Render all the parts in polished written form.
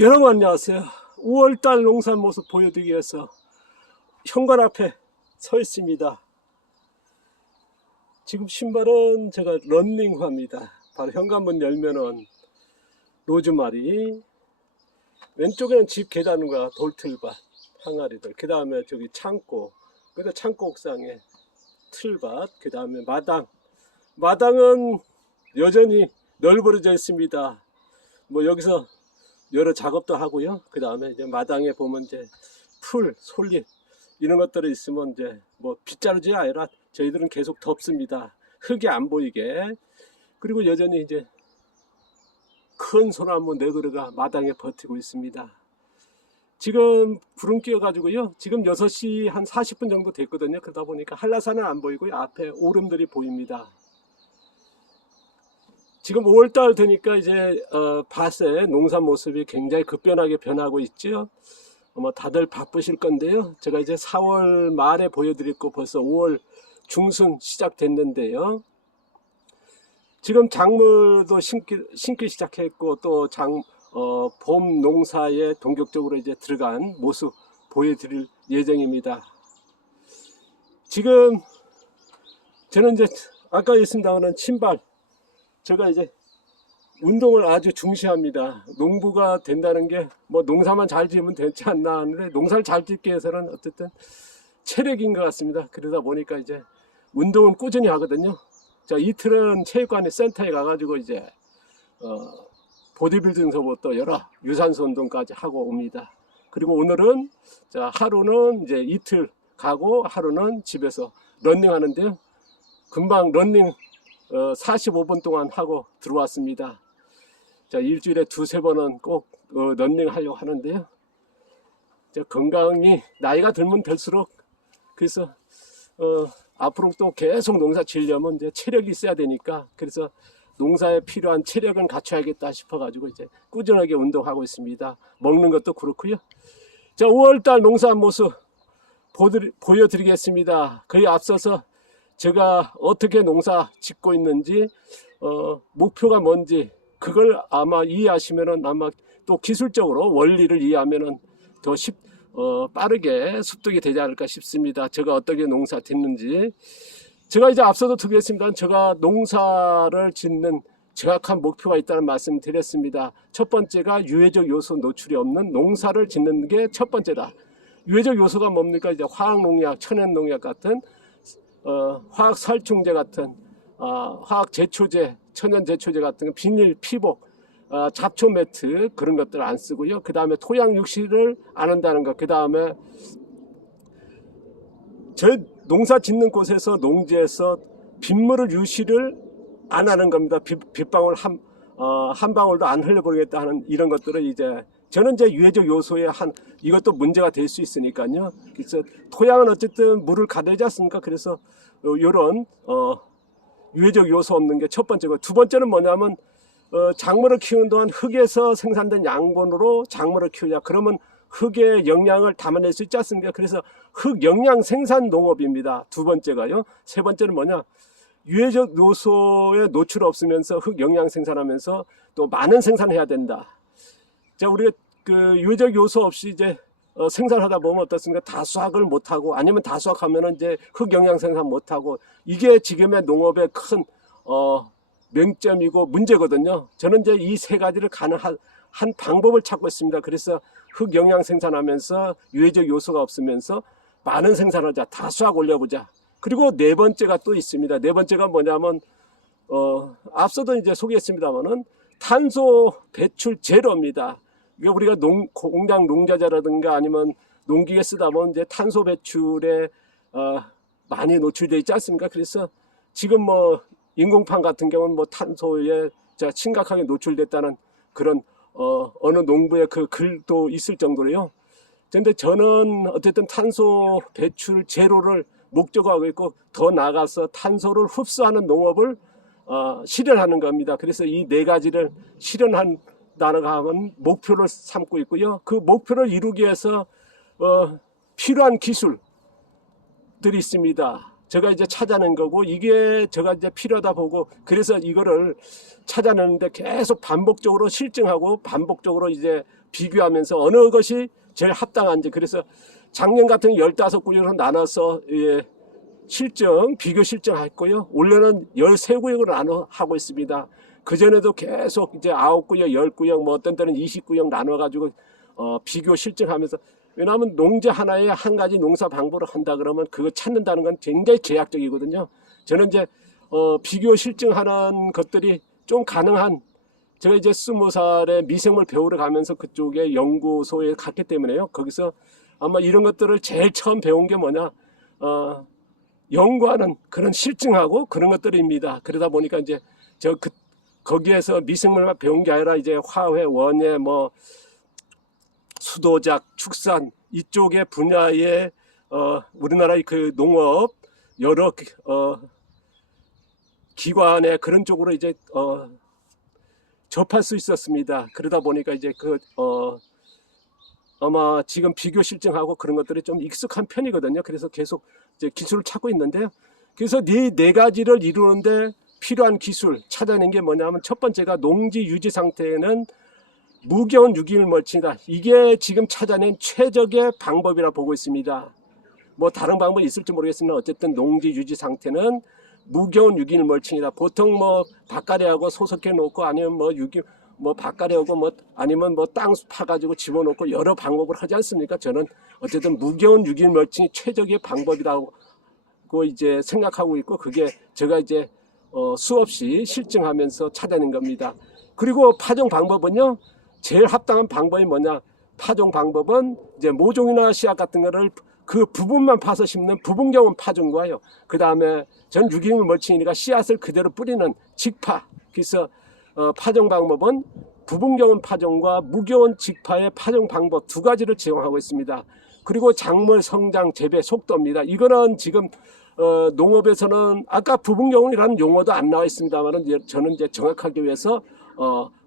여러분 안녕하세요. 5월달 농사 모습 보여드리기 위해서 현관 앞에 서 있습니다. 지금 신발은 제가 런닝화입니다. 바로 현관문 열면은 로즈마리, 왼쪽에는 집 계단과 돌틀밭, 항아리들, 그 다음에 저기 창고, 그다음 창고 옥상에 틀밭, 그 다음에 마당은 여전히 널브러져 있습니다. 뭐 여기서 여러 작업도 하고요. 그 다음에 이제 마당에 보면 이제 풀, 솔잎 이런 것들이 있으면 이제 뭐 빗자루지 아니라 저희들은 계속 덮습니다. 흙이 안 보이게. 그리고 여전히 이제 큰 소나무 네 그루가 마당에 버티고 있습니다. 지금 구름 끼어 가지고요. 지금 6시 한 40분 정도 됐거든요. 그러다 보니까 한라산은 안 보이고요. 앞에 오름들이 보입니다. 지금 5월달 되니까 이제 밭의 농사 모습이 굉장히 급변하게 변하고 있죠. 아마 다들 바쁘실 건데요. 제가 이제 4월 말에 보여드렸고 벌써 5월 중순 시작됐는데요. 지금 작물도 심기 시작했고 또 봄 농사에 본격적으로 이제 들어간 모습 보여드릴 예정입니다. 지금 저는 이제 아까 있습니다마는 신발, 제가 이제 운동을 아주 중시합니다. 농부가 된다는 게 뭐 농사만 잘 지으면 되지 않나 하는데 농사를 잘 짓기 위해서는 어쨌든 체력인 것 같습니다. 그러다 보니까 이제 운동은 꾸준히 하거든요. 자, 이틀은 체육관에 센터에 가가지고 이제 보디빌딩서부터 여러 유산소 운동까지 하고 옵니다. 그리고 오늘은 자 하루는 이제 이틀 가고 하루는 집에서 런닝 하는데요. 금방 런닝 45분 동안 하고 들어왔습니다. 자, 일주일에 두세 번은 꼭 런닝 하려고 하는데요. 자, 건강이 나이가 들면 들수록 그래서 앞으로 또 계속 농사 지으려면 이제 체력이 있어야 되니까 그래서 농사에 필요한 체력은 갖춰야겠다 싶어가지고 이제 꾸준하게 운동하고 있습니다. 먹는 것도 그렇고요. 자, 5월달 농사 모습 보여드리겠습니다. 그에 앞서서 제가 어떻게 농사 짓고 있는지 목표가 뭔지 그걸 아마 이해하시면은 아마 또 기술적으로 원리를 이해하면은 더 빠르게 습득이 되지 않을까 싶습니다. 제가 어떻게 농사 짓는지 제가 이제 앞서도 드리겠습니다. 제가 농사를 짓는 정확한 목표가 있다는 말씀 드렸습니다. 첫 번째가 유해적 요소 노출이 없는 농사를 짓는 게 첫 번째다. 유해적 요소가 뭡니까? 이제 화학농약, 천연농약 같은 화학 살충제 같은 화학 제초제, 천연 제초제 같은 비닐, 피복, 잡초 매트 그런 것들 안 쓰고요. 그 다음에 토양 육실을 안 한다는 것. 그 다음에 저희 농사 짓는 곳에서 농지에서 빗물을 유실을 안 하는 겁니다. 빗방울 한 방울도 안 흘려버리겠다 하는 이런 것들을 이제 저는 이제 유해적 요소에 이것도 문제가 될 수 있으니까요. 그래서 토양은 어쨌든 물을 가두지 않습니까? 그래서 이런 유해적 요소 없는 게 첫 번째고, 두 번째는 뭐냐면 작물을 키우는 동안 흙에서 생산된 양분으로 작물을 키우냐. 그러면 흙의 영양을 담아낼 수 있지 않습니까? 그래서 흙 영양 생산 농업입니다. 두 번째가요. 세 번째는 뭐냐? 유해적 요소에 노출 없으면서 흙 영양 생산하면서 또 많은 생산해야 된다. 자, 우리가 그 유해적 요소 없이 이제 생산하다 보면 어떻습니까? 다수확을 못하고 아니면 다수확하면은 이제 흙 영양 생산 못하고 이게 지금의 농업의 큰 맹점이고 문제거든요. 저는 이제 이 세 가지를 가능한 방법을 찾고 있습니다. 그래서 흙 영양 생산하면서 유해적 요소가 없으면서 많은 생산하자, 다수확 올려보자. 그리고 네 번째가 또 있습니다. 네 번째가 뭐냐면 앞서도 이제 소개했습니다만은 탄소 배출 제로입니다. 이게 우리가 공장 농자재라든가 아니면 농기계 쓰다 보면 이제 탄소 배출에 많이 노출되어 있지 않습니까? 그래서 지금 뭐 인공판 같은 경우는 뭐 탄소에 심각하게 노출됐다는 그런 어느 농부의 그 글도 있을 정도로요. 그런데 저는 어쨌든 탄소 배출 제로를 목적으로 하고 있고 더 나아가서 탄소를 흡수하는 농업을 실현하는 겁니다. 그래서 이 네 가지를 실현한다는 하면 목표를 삼고 있고요. 그 목표를 이루기 위해서 필요한 기술들이 있습니다. 제가 이제 찾아낸 거고 이게 제가 이제 필요하다 보고 그래서 이거를 찾아내는데 계속 반복적으로 실증하고 반복적으로 이제 비교하면서 어느 것이 제일 합당한지. 그래서 작년 같은 15구역으로 나눠서 비교 실증했고요. 올해는 13구역으로 나눠 하고 있습니다. 그전에도 계속 이제 9구역, 10구역, 뭐 어떤 때는 20구역 나눠가지고 비교 실증하면서, 왜냐하면 농지 하나에 한 가지 농사 방법을 한다 그러면 그거 찾는다는 건 굉장히 제약적이거든요. 저는 이제 비교 실증하는 것들이 좀 가능한, 제가 이제 20살에 미생물 배우러 가면서 그쪽에 연구소에 갔기 때문에요. 거기서 아마 이런 것들을 제일 처음 배운 게 뭐냐, 연구하는 그런 실증하고 그런 것들입니다. 그러다 보니까 이제 거기에서 미생물만 배운 게 아니라 이제 화훼, 원예, 뭐 수도작, 축산 이쪽의 분야의 우리나라의 그 농업 여러 기관의 그런 쪽으로 이제 접할 수 있었습니다. 그러다 보니까 이제 아마 지금 비교 실증하고 그런 것들이 좀 익숙한 편이거든요. 그래서 계속 이제 기술을 찾고 있는데요. 그래서 네 가지를 이루는데 필요한 기술 찾아낸 게 뭐냐면, 첫 번째가 농지 유지 상태에는 무겨운 유기물 멀칭이다. 이게 지금 찾아낸 최적의 방법이라 보고 있습니다. 뭐 다른 방법이 있을지 모르겠으나 어쨌든 농지 유지 상태는 무겨운 유기물 멀칭이다. 보통 뭐 밭가리하고 소석해 놓고 아니면 뭐 밭가리하고 뭐 아니면 뭐 땅 파가지고 집어넣고 여러 방법을 하지 않습니까? 저는 어쨌든 무겨운 유기물 멀칭이 최적의 방법이라고 이제 생각하고 있고, 그게 제가 이제 수없이 실증하면서 찾아낸 겁니다. 그리고 파종 방법은요, 제일 합당한 방법이 뭐냐, 파종 방법은 이제 모종이나 씨앗 같은 거를 그 부분만 파서 심는 부분경운 파종과요, 그 다음에 전 유기물 멀칭이니까 씨앗을 그대로 뿌리는 직파. 그래서 파종 방법은 부분경운 파종과 무겨운 직파의 파종 방법 두 가지를 지원하고 있습니다. 그리고 작물 성장 재배 속도입니다. 이거는 지금 농업에서는 아까 부분경운이라는 용어도 안 나와 있습니다만, 저는 이제 정확하기 위해서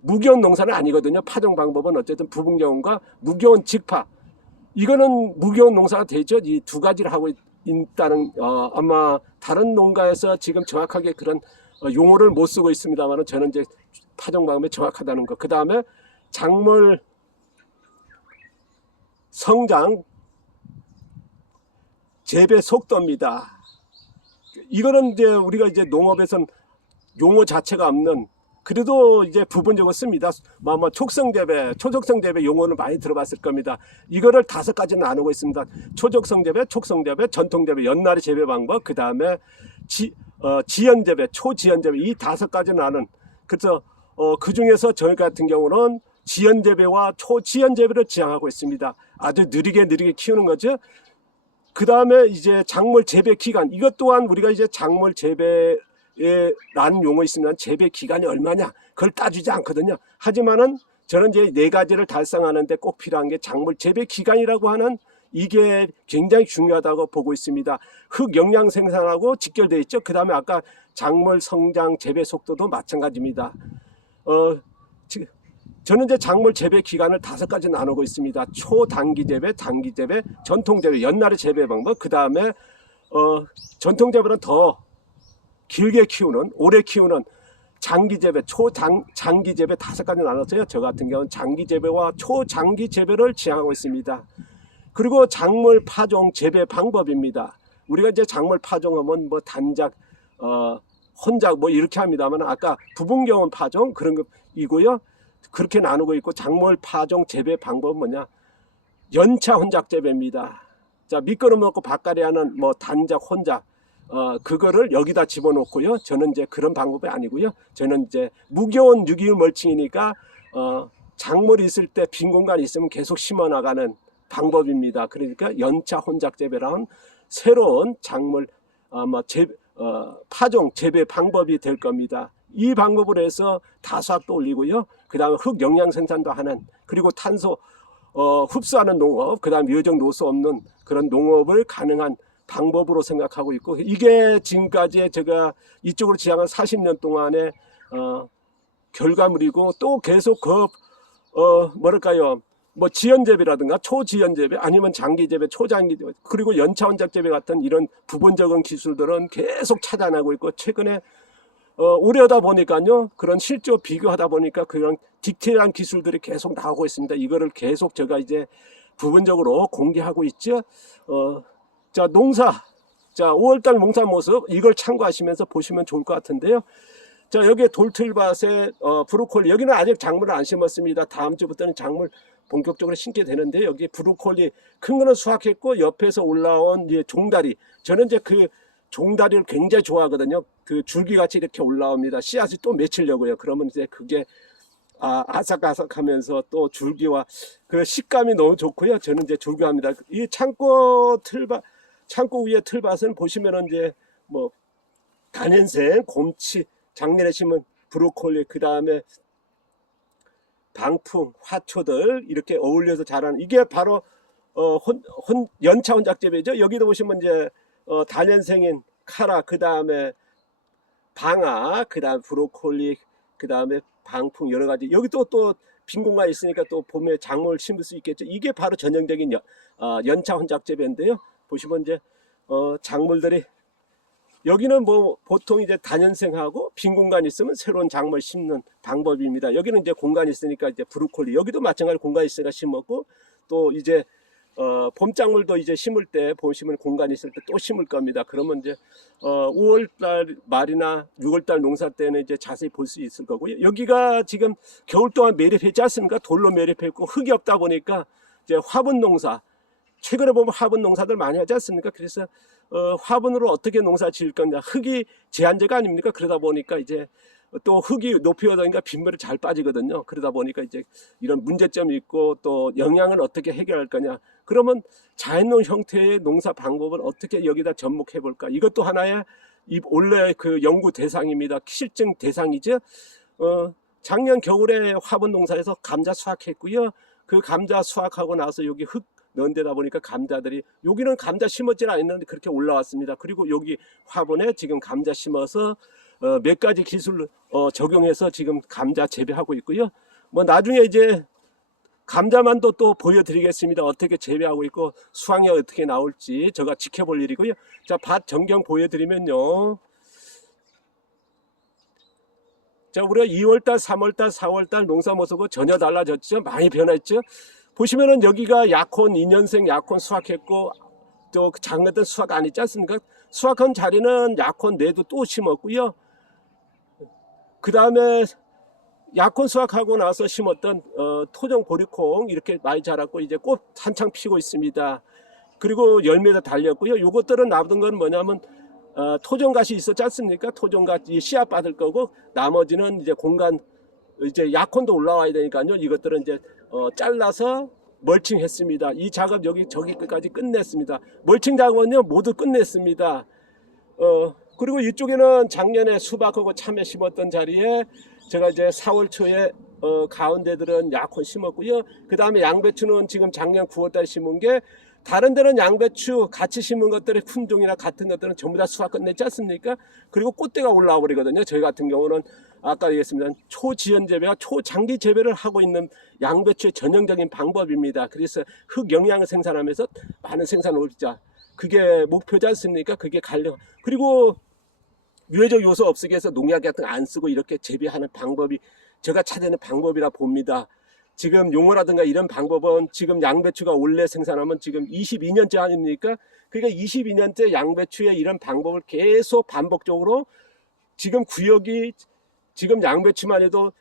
무겨운 농사는 아니거든요. 파종 방법은 어쨌든 부분경운과 무겨운 직파, 이거는 무겨운 농사가 되죠. 이 두 가지를 하고 있다는, 아마 다른 농가에서 지금 정확하게 그런 용어를 못 쓰고 있습니다만, 저는 이제 파종 방법이 정확하다는 거. 그 다음에 작물 성장 재배 속도입니다. 이거는 이제 우리가 이제 농업에선 용어 자체가 없는, 그래도 이제 부분적으로 씁니다. 뭐 촉성 재배, 초적성 재배 용어는 많이 들어봤을 겁니다. 이거를 5가지 나누고 있습니다. 초적성 재배, 촉성 재배, 전통 재배, 연날이 재배 방법, 그 다음에 지연 재배, 초지연 재배, 이 5가지 나눈. 그래서 그 중에서 저희 같은 경우는 지연 재배와 초지연 재배를 지향하고 있습니다. 아주 느리게 키우는 거죠. 그 다음에 이제 작물 재배 기간, 이것 또한 우리가 이제 작물 재배에 라는 용어 있으면 재배 기간이 얼마냐 그걸 따지지 않거든요. 하지만은 저는 이제 4가지를 달성하는데 꼭 필요한 게 작물 재배 기간이라고 하는, 이게 굉장히 중요하다고 보고 있습니다. 흙 영양 생산하고 직결되어 있죠. 그 다음에 아까 작물 성장 재배 속도도 마찬가지입니다. 저는 이제 작물 재배 기간을 5가지 나누고 있습니다. 초단기 재배, 단기 재배, 전통 재배, 연날의 재배 방법, 그 다음에 전통 재배는 더 길게 키우는, 오래 키우는 장기 재배, 장기 재배 5가지 나눴어요. 저 같은 경우는 장기 재배와 초장기 재배를 지향하고 있습니다. 그리고 작물 파종 재배 방법입니다. 우리가 이제 작물 파종하면 뭐 단작, 혼작 뭐 이렇게 합니다만, 아까 부분경운 파종 그런 거이고요. 그렇게 나누고 있고, 작물 파종 재배 방법은 뭐냐, 연차 혼작 재배입니다. 자, 밑거름 넣고 밭가리 하는 뭐 단작, 혼작, 그거를 여기다 집어넣고요. 저는 이제 그런 방법이 아니고요. 저는 이제 무겨운 유기물 멀칭이니까 작물이 있을 때 빈 공간이 있으면 계속 심어 나가는 방법입니다. 그러니까 연차 혼작 재배라는 새로운 작물 파종 재배 방법이 될 겁니다. 이 방법으로 해서 다수확도 올리고요. 그 다음에 흙 영양 생산도 하는, 그리고 탄소 흡수하는 농업, 그 다음에 유해적 노수 없는 그런 농업을 가능한 방법으로 생각하고 있고, 이게 지금까지 제가 이쪽으로 지향한 40년 동안의 결과물이고, 또 계속 뭐랄까요, 뭐 지연재배라든가 초지연재배, 아니면 장기재배, 초장기재배, 그리고 연차원작재배 같은 이런 부분적인 기술들은 계속 찾아내고 있고, 최근에 오래하다 보니까요, 그런 실제 비교하다 보니까 그런 디테일한 기술들이 계속 나오고 있습니다. 이거를 계속 제가 이제 부분적으로 공개하고 있죠. 자, 자, 5월달 농사 모습, 이걸 참고하시면서 보시면 좋을 것 같은데요. 자, 여기에 돌틀밭에 브로콜리, 여기는 아직 작물을 안 심었습니다. 다음 주부터는 작물 본격적으로 심게 되는데, 여기 브로콜리 큰 거는 수확했고, 옆에서 올라온 이제 종다리, 저는 이제 그 종다리를 굉장히 좋아하거든요. 그 줄기같이 이렇게 올라옵니다. 씨앗이 또 맺히려고요. 그러면 이제 그게 아삭아삭하면서 또 줄기와 그 식감이 너무 좋고요. 저는 이제 즐겨합니다. 이 창고 위에 틀밭은 보시면은 이제 뭐 단연생, 곰치, 작년에 심은 브로콜리, 그 다음에 방풍, 화초들 이렇게 어울려서 자라는, 이게 바로 연차 혼작재배죠. 여기도 보시면 이제 단연생인 카라, 그 다음에 방아, 그 다음 브로콜리, 그 다음에 방풍, 여러 가지. 여기 또 빈 공간이 있으니까 또 봄에 작물 심을 수 있겠죠. 이게 바로 전형적인 연차 혼작재배인데요. 보시면 이제 작물들이, 여기는 뭐 보통 이제 단연생하고 빈 공간이 있으면 새로운 작물 심는 방법입니다. 여기는 이제 공간이 있으니까 이제 브로콜리, 여기도 마찬가지로 공간이 있으니까 심었고, 또 이제 봄작물도 이제 심을 때, 보시면 공간이 있을 때 또 심을 겁니다. 그러면 이제 5월달 말이나 6월달 농사 때는 이제 자세히 볼 수 있을 거고요. 여기가 지금 겨울 동안 매립했지 않습니까? 돌로 매립했고 흙이 없다 보니까 이제 화분 농사, 최근에 보면 화분 농사들 많이 하지 않습니까? 그래서 화분으로 어떻게 농사 지을 거냐, 흙이 제한제가 아닙니까? 그러다 보니까 이제 또 흙이 높이 오다니까 빗물이 잘 빠지거든요. 그러다 보니까 이제 이런 문제점이 있고, 또 영양을 어떻게 해결할 거냐, 그러면 자연농 형태의 농사 방법을 어떻게 여기다 접목해 볼까, 이것도 하나의 원래 그 연구 대상입니다. 실증 대상이죠. 작년 겨울에 화분 농사에서 감자 수확했고요. 그 감자 수확하고 나서 여기 흙 넣은 데다 보니까 감자들이, 여기는 감자 심었지는 않았는데 그렇게 올라왔습니다. 그리고 여기 화분에 지금 감자 심어서 몇 가지 기술 적용해서 지금 감자 재배하고 있고요. 뭐 나중에 이제 감자만도 또 보여드리겠습니다. 어떻게 재배하고 있고 수확이 어떻게 나올지 제가 지켜볼 일이고요. 자, 밭 전경 보여드리면요. 자, 우리가 2월달, 3월달, 4월달 농사 모습은 전혀 달라졌죠. 많이 변했죠. 보시면은 여기가 약혼 2년생 약혼 수확했고, 또 작년에 수확 안 했지 않습니까? 수확한 자리는 약혼 내도 또 심었고요. 그 다음에 약혼 수확하고 나서 심었던 토종 보리콩 이렇게 많이 자랐고, 이제 꽃 한창 피고 있습니다. 그리고 열매도 달렸고요. 요것들은 놔둔 건 뭐냐면 토종갓이 있었지 않습니까? 토종갓 씨앗 받을 거고, 나머지는 이제 공간, 이제 약혼도 올라와야 되니까요. 이것들은 이제 잘라서 멀칭했습니다. 이 작업 저기 끝까지 끝냈습니다. 멀칭 작업은요 모두 끝냈습니다. 그리고 이쪽에는 작년에 수박하고 참외 심었던 자리에 제가 이제 4월 초에 가운데들은 약혼 심었고요. 그 다음에 양배추는 지금 작년 9월달에 심은 게, 다른 데는 양배추 같이 심은 것들의 품종이나 같은 것들은 전부 다 수확 끝냈지 않습니까? 그리고 꽃대가 올라와 버리거든요. 저희 같은 경우는 아까 얘기했습니다. 초지연 재배와 초장기 재배를 하고 있는 양배추의 전형적인 방법입니다. 그래서 흙 영양을 생산하면서 많은 생산을 올리자, 그게 목표지 않습니까? 그게 관련, 그리고 유해적 요소 없애기 위해서 농약 같은 거 안 쓰고 이렇게 재배하는 방법이 제가 찾아낸 방법이라 봅니다. 지금 용어라든가 이런 방법은 지금 양배추가 원래 생산하면 지금 22년째 아닙니까? 그러니까 22년째 양배추의 이런 방법을 계속 반복적으로, 지금 구역이, 지금 양배추만 해도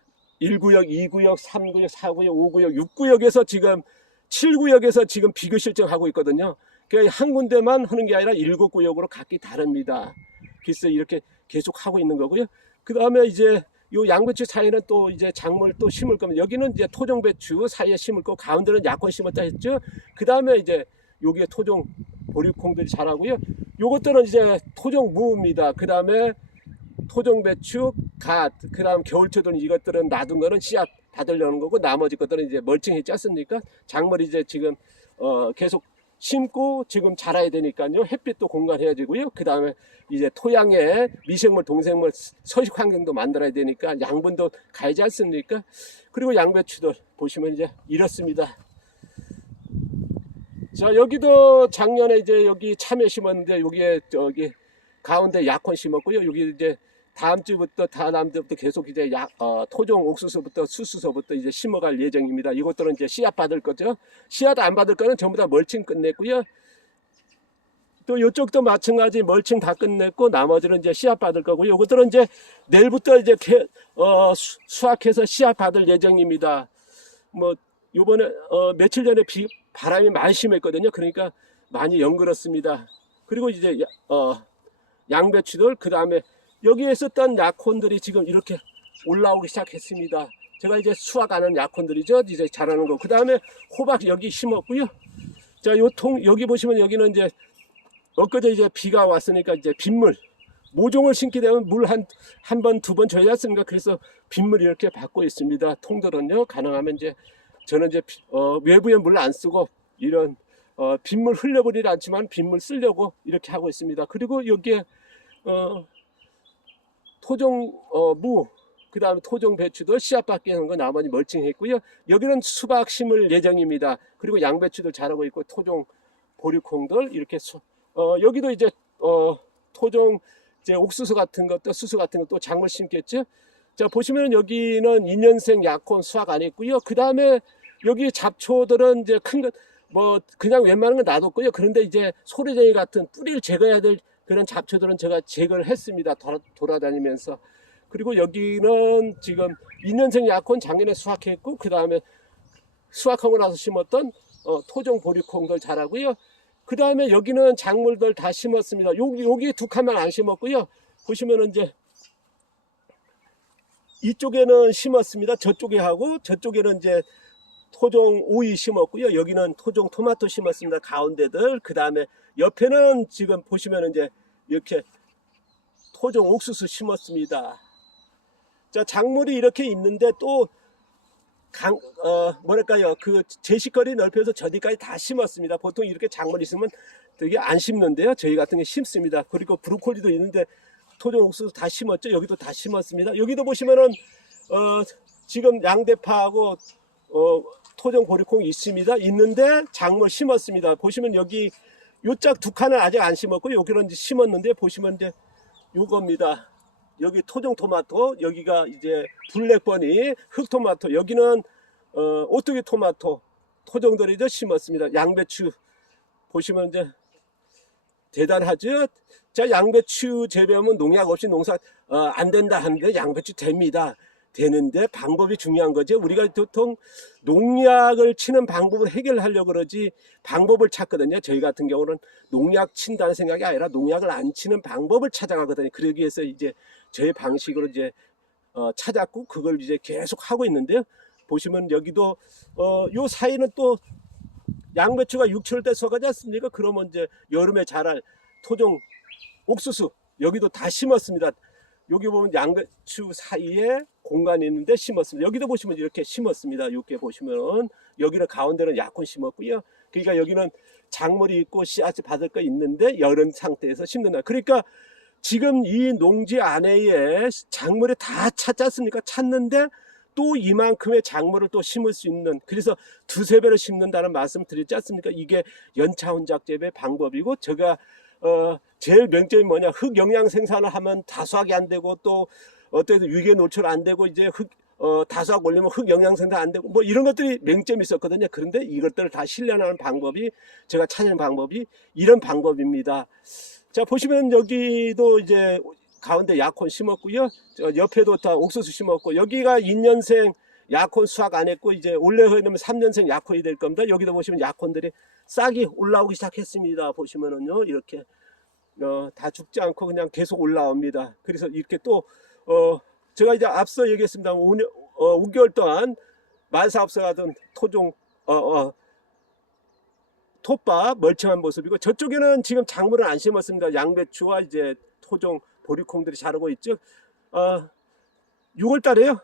1구역, 2구역, 3구역, 4구역, 5구역, 6구역에서 지금 7구역에서 지금 비교 실증하고 있거든요. 그러니까 한 군데만 하는 게 아니라 7구역으로 각기 다릅니다. 그래서 이렇게 계속 하고 있는 거고요. 그 다음에 이제 요 양배추 사이에는 또 이제 작물 또 심을 겁니다. 여기는 이제 토종 배추 사이에 심을 거, 가운데는 약혼 심었다 했죠. 그 다음에 이제 여기에 토종 보리콩들이 자라고요. 요것들은 이제 토종 무입니다. 그 다음에 토종 배추, 갓, 그 다음 겨울초들은 이것들은 놔둔 거는 씨앗 받으려는 거고, 나머지 것들은 이제 멀쩡했지 않습니까? 작물이 이제 지금 계속 심고 지금 자라야 되니까요. 햇빛도 공간해야 되고요. 그 다음에 이제 토양에 미생물, 동생물, 서식 환경도 만들어야 되니까 양분도 가야지 않습니까? 그리고 양배추들 보시면 이제 이렇습니다. 자, 여기도 작년에 이제 여기 참외 심었는데, 여기에 저기 가운데 약혼 심었고요. 여기 이제 다음 주부터 다다음 주부터 계속 이제 토종 옥수수부터 수수서부터 이제 심어갈 예정입니다. 이것들은 이제 씨앗 받을 거죠. 씨앗 안 받을 거는 전부 다 멀칭 끝냈고요. 또 이쪽도 마찬가지 멀칭 다 끝냈고 나머지는 이제 씨앗 받을 거고요. 이것들은 이제 내일부터 이제 수확해서 씨앗 받을 예정입니다. 뭐 요번에 며칠 전에 바람이 많이 심했거든요. 그러니까 많이 연그렀습니다. 그리고 이제 양배추들, 그 다음에 여기에 있었던 약혼들이 지금 이렇게 올라오기 시작했습니다. 제가 이제 수확하는 약혼들이죠. 이제 자라는 거. 그 다음에 호박 여기 심었고요. 자, 여기 보시면 여기는 이제 엊그제 이제 비가 왔으니까 이제 빗물, 모종을 심게 되면 물 한 번, 두 번 줘야 했습니까? 그래서 빗물 이렇게 받고 있습니다. 통들은요, 가능하면 이제 저는 이제 외부에 물 안 쓰고 이런 빗물 흘려버리지 않지만 빗물 쓰려고 이렇게 하고 있습니다. 그리고 여기에 토종 무, 그 다음에 토종 배추도 씨앗 밖에 하는 거 나머지 멀칭했고요. 여기는 수박 심을 예정입니다. 그리고 양배추들 자라고 있고 토종 보리콩들 이렇게 여기도 이제 토종 이제 옥수수 같은 것도 수수 같은 것도 작물 심겠죠. 자, 보시면 여기는 2년생 약혼 수확 안 했고요. 그 다음에 여기 잡초들은 이제 큰 것 뭐 그냥 웬만한 건 놔뒀고요. 그런데 이제 소리쟁이 같은 뿌리를 제거해야 될 그런 잡초들은 제가 제거를 했습니다. 돌아다니면서. 그리고 여기는 지금 2년생 약혼 작년에 수확했고 그 다음에 수확하고 나서 심었던 토종 보리콩들 자라고요. 그 다음에 여기는 작물들 다 심었습니다. 여기 두 칸만 안 심었고요. 보시면은 이제 이쪽에는 심었습니다. 저쪽에 하고 저쪽에는 이제 토종 오이 심었고요. 여기는 토종 토마토 심었습니다. 가운데들. 그 다음에 옆에는 지금 보시면 이제 이렇게 토종 옥수수 심었습니다. 자, 작물이 이렇게 있는데 또 뭐랄까요, 그 제시거리 넓혀서 저기까지 다 심었습니다. 보통 이렇게 작물 있으면 되게 안 심는데요. 저희 같은 게 심습니다. 그리고 브로콜리도 있는데 토종 옥수수 다 심었죠. 여기도 다 심었습니다. 여기도 보시면은 지금 양대파하고 토종 보리콩이 있는데 작물 심었습니다. 보시면 여기 요짝 두 칸은 아직 안 심었고 여기는 이제 심었는데 보시면 이제 요겁니다. 여기 토종 토마토, 여기가 이제 블랙버니 흑토마토, 여기는 오뚜기 토마토 토종들이죠. 심었습니다. 양배추 보시면 이제 대단하죠. 자, 양배추 재배하면 농약 없이 농사 안 된다 하는데 양배추 됩니다. 되는데 방법이 중요한 거죠. 우리가 보통 농약을 치는 방법을 해결하려고 그러지 방법을 찾거든요. 저희 같은 경우는 농약 친다는 생각이 아니라 농약을 안 치는 방법을 찾아가거든요. 그러기 위해서 이제 저희 방식으로 이제 찾았고 그걸 이제 계속 하고 있는데요. 보시면 여기도 요 사이는 또 양배추가 6, 7월 때 썩하지 않습니까? 그러면 이제 여름에 자랄 토종 옥수수 여기도 다 심었습니다. 여기 보면 양배추 사이에 공간이 있는데 심었습니다. 여기도 보시면 이렇게 심었습니다. 이렇게 보시면 여기는 가운데는 약혼 심었고요. 그러니까 여기는 작물이 있고 씨앗이 받을 거 있는데 여름 상태에서 심는다. 그러니까 지금 이 농지 안에 작물이 다 찾지 않습니까? 찾는데 또 이만큼의 작물을 또 심을 수 있는, 그래서 두세 배를 심는다는 말씀 드렸지 않습니까? 이게 연차 혼작 재배 방법이고, 제가 제일 명점이 뭐냐, 흙 영양 생산을 하면 다수확이 안 되고 또 어떤 위기에 노출 안 되고 이제 다수확 올리면 흙 영양 생산 안 되고 뭐 이런 것들이 맹점이 있었거든요. 그런데 이것들을 다 실현하는 방법이, 제가 찾은 방법이 이런 방법입니다. 자, 보시면 여기도 이제 가운데 약혼 심었고요. 옆에도 다 옥수수 심었고, 여기가 2년생 약혼 수확 안 했고 이제 올해 되면 3년생 약혼이 될 겁니다. 여기도 보시면 약혼들이 싹이 올라오기 시작했습니다. 보시면은요, 이렇게 다 죽지 않고 그냥 계속 올라옵니다. 그래서 이렇게 또 제가 이제 앞서 얘기했습니다. 5개월 동안 만사업소하던 토종 톱밥 멀쩡한 모습이고, 저쪽에는 지금 작물은 안 심었습니다. 양배추와 이제 토종 보리콩들이 자라고 있죠. 6월 달에요.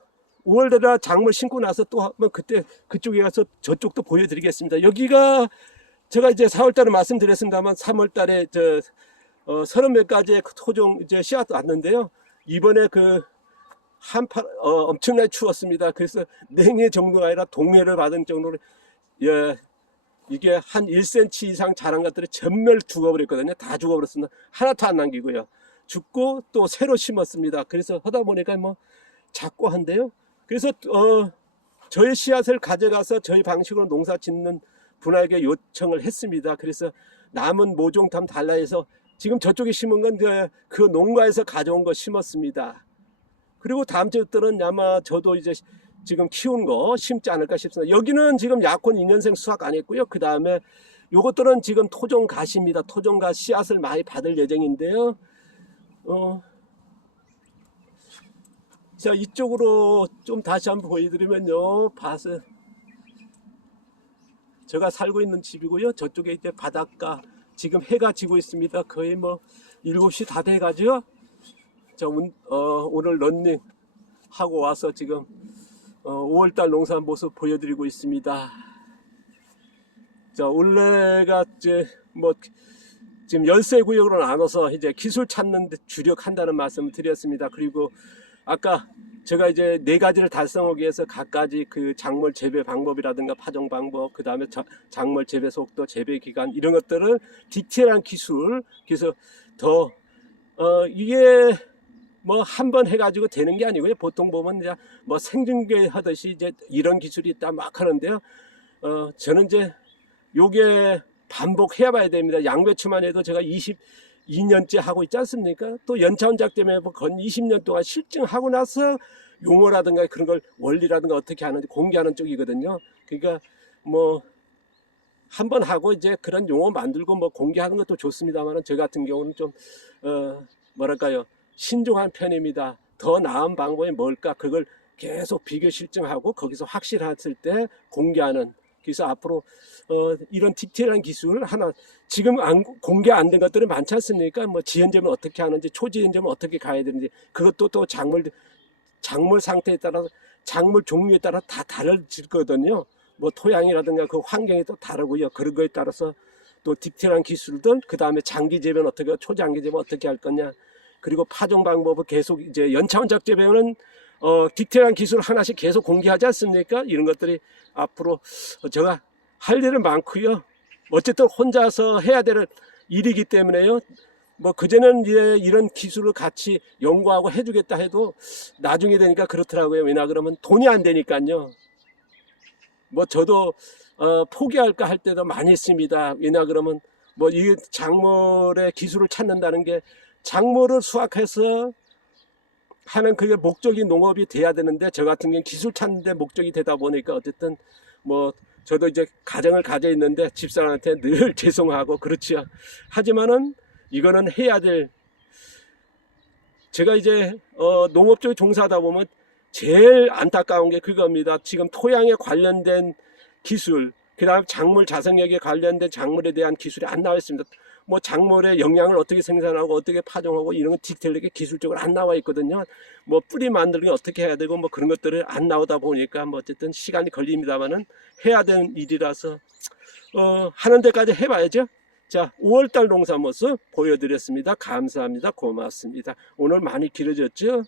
5월 달에 작물 심고 나서 또 한번 그때 그쪽에 가서 저쪽도 보여드리겠습니다. 여기가 제가 이제 4월 달에 말씀드렸습니다만 3월 달에 30몇 가지의 토종 이제 씨앗 왔는데요. 이번에 엄청나게 추웠습니다. 그래서 냉해 정도가 아니라 동해를 받은 정도로, 이게 한 1cm 이상 자란 것들이 전멸 죽어버렸거든요. 다 죽어버렸습니다. 하나도 안 남기고요. 죽고 또 새로 심었습니다. 그래서 하다 보니까 뭐 작고 한데요. 그래서 저희 씨앗을 가져가서 저희 방식으로 농사 짓는 분에게 요청을 했습니다. 그래서 남은 모종 탐 달라 해서 지금 저쪽에 심은 건 그 농가에서 가져온 거 심었습니다. 그리고 다음 주부터는 아마 저도 이제 지금 키운 거 심지 않을까 싶습니다. 여기는 지금 약혼 2년생 수확 안 했고요. 그 다음에 요것들은 지금 토종갓입니다. 토종갓 씨앗을 많이 받을 예정인데요. 자, 이쪽으로 좀 다시 한번 보여드리면요. 밭은 제가 살고 있는 집이고요. 저쪽에 이제 바닷가, 지금 해가 지고 있습니다. 거의 뭐 7시 다 돼가죠. 자, 오늘 런닝 하고 와서 지금 5월달 농사 모습 보여드리고 있습니다. 자, 원래가 이제 뭐 지금 열세 구역으로 나눠서 이제 기술 찾는 데 주력한다는 말씀을 드렸습니다. 그리고 아까 제가 이제 4가지를 달성하기 위해서 각가지 그 작물 재배 방법이라든가 파종 방법, 그 다음에 작물 재배 속도, 재배 기간 이런 것들을 디테일한 기술, 그래서 더 이게 뭐 한 번 해가지고 되는 게 아니고요. 보통 보면 이제 뭐 생중계 하듯이 이제 이런 기술이 있다 막 하는데요. 저는 이제 요게 반복해야 봐야 됩니다. 양배추만 해도 제가 22년째 하고 있지 않습니까? 또 연차원작 때문에 뭐 건 20년 동안 실증하고 나서 용어라든가 그런 걸 원리라든가 어떻게 하는지 공개하는 쪽이거든요. 그러니까 뭐 한 번 하고 이제 그런 용어 만들고 뭐 공개하는 것도 좋습니다만 저 같은 경우는 좀 뭐랄까요, 신중한 편입니다. 더 나은 방법이 뭘까, 그걸 계속 비교 실증하고 거기서 확실했을 때 공개하는. 그래서 앞으로 이런 디테일한 기술 하나, 지금 공개 안 된 것들이 많지 않습니까? 뭐 지연점을 어떻게 하는지, 초지연점을 어떻게 가야 되는지, 그것도 또 작물 상태에 따라, 작물 종류에 따라 다 다르거든요. 뭐 토양이라든가 그 환경이 또 다르고요. 그런 거에 따라서 또 디테일한 기술들, 그 다음에 장기 재배는 어떻게, 초장기 재배는 어떻게 할 거냐, 그리고 파종 방법을 계속 이제 연차원작 재배는 디테일한 기술 하나씩 계속 공개하지 않습니까? 이런 것들이 앞으로 제가 할 일은 많고요. 어쨌든 혼자서 해야 될 일이기 때문에요. 뭐 그전에는 이런 기술을 같이 연구하고 해주겠다 해도 나중에 되니까 그렇더라고요. 왜냐 그러면 돈이 안 되니까요. 뭐 저도 포기할까 할 때도 많이 있습니다. 왜냐 그러면 뭐 이 작물의 기술을 찾는다는 게, 작물을 수확해서 하는 그게 목적이 농업이 돼야 되는데, 저 같은 경우는 기술 찾는 데 목적이 되다 보니까 어쨌든 뭐 저도 이제 가정을 가져 있는데 집사람한테 늘 죄송하고 그렇지요. 하지만은 이거는 해야 될, 제가 이제 농업 쪽에 종사하다 보면 제일 안타까운 게 그겁니다. 지금 토양에 관련된 기술, 그 다음 작물 자생력에 관련된 작물에 대한 기술이 안 나와 있습니다. 뭐 작물의 영양을 어떻게 생산하고 어떻게 파종하고 이런 건 디테일하게 기술적으로 안 나와 있거든요. 뭐 뿌리 만들기 어떻게 해야 되고 뭐 그런 것들을 안 나오다 보니까 뭐 어쨌든 시간이 걸립니다만은 해야 되는 일이라서 하는 데까지 해봐야죠. 자, 5월달 농사 모습 보여드렸습니다. 감사합니다. 고맙습니다. 오늘 많이 길어졌죠?